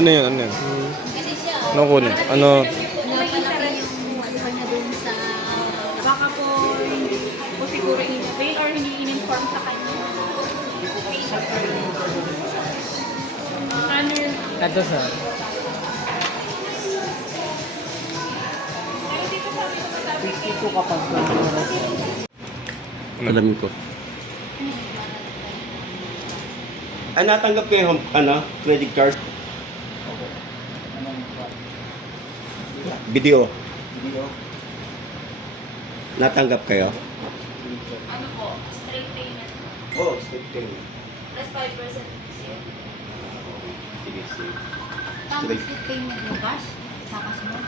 Ano yun? Ano yun? Ano kunin? Ano? Napalaki yung ano niya dun sa... Baka po hindi po siguro in-avail or hindi in-inform sa kanya. Ano yun? Ito sir. Ito kapag Alamin ko. Ay, natanggap kayo yung credit card? Video. Natanggap kayo? Ano po? Straight payment. Oo, straight payment. Plus 5% siya. Sige, sige. Tapos straight payment yung cash. Sakas mo.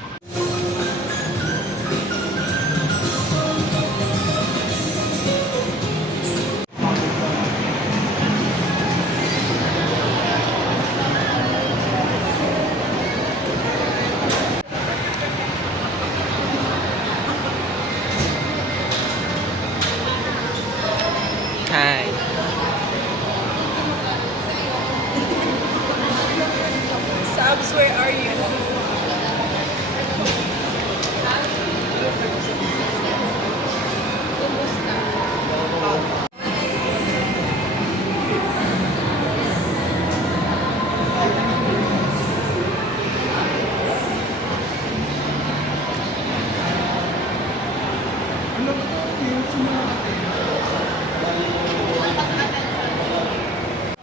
Hi. Subs, where are you?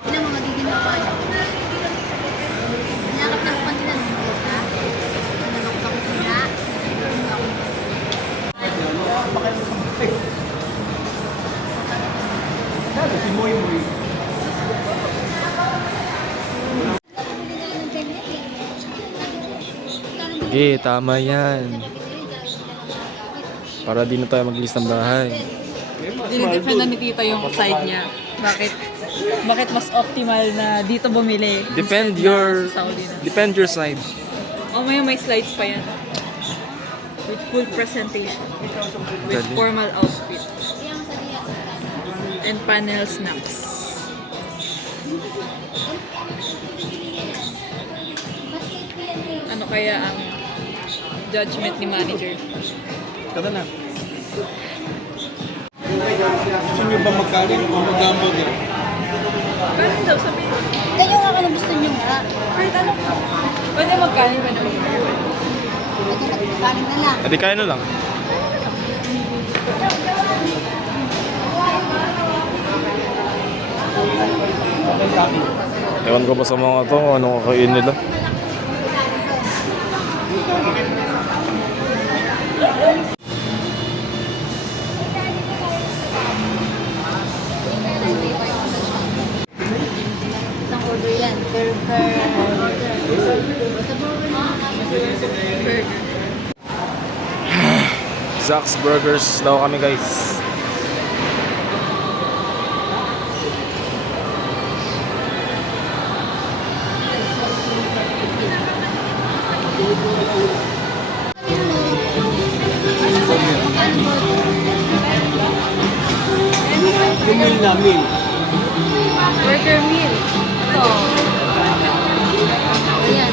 Yun ang magiging napan. Nakap na napan nila nung mga ka. Nalok sa kusina. Si Moy Moy. Sige, tama yan. Para di na tayo mag-list ng bahay. Dinidefend na ni Tita yung side niya. Bakit mas optimal na dito bumili? Depend instead your na sa Saudi na? Depend your side. Oh, may slides pa yan. With full presentation. With Dali. formal outfit. And panel snacks. Ano kaya ang judgment ni manager? Kada na. Gusto niyo ba magkanin o mag-hamburger? Kanin daw, sabihin mo. Kayo nga ka na gusto nyo nga. Kahit ano. Pwede magkanin, pwede mag-burger. Ito nagkakaling na lang. Adi kaya na lang. Ewan ko pa sa mga to kung anong kakain nila. Isang order yan. Per order. Sa burger na. Burger. Zack's Burgers daw kami guys. Yung meal namin. Burger meal. Ito. Ayan.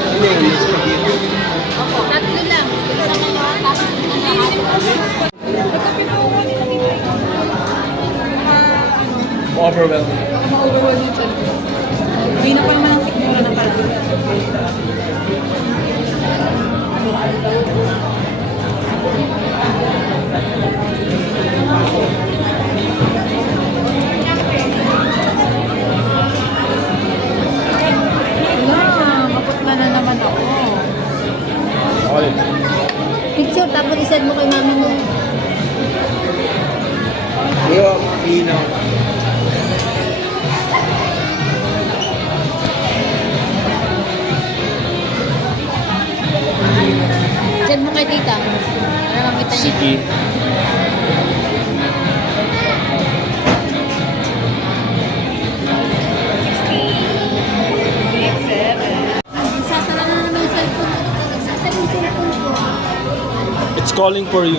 Ano yan? May spaghetti. Opo. Tatlo lang. Sa mga tapos na lahat. Nagkape na ako kanina dito. Overwhelming. Ma-overwhelm yung chan ko. May na pa naman ang sikmura ng parang. Maputla na naman ako. Okay. Picture tapos isend mo kay mami mo. Yo, inaw. Send mo kay tita. Para makita niya. Sige. Sasara na naman yung cellphone ko. Sasara yung cellphone ko. It's calling for you.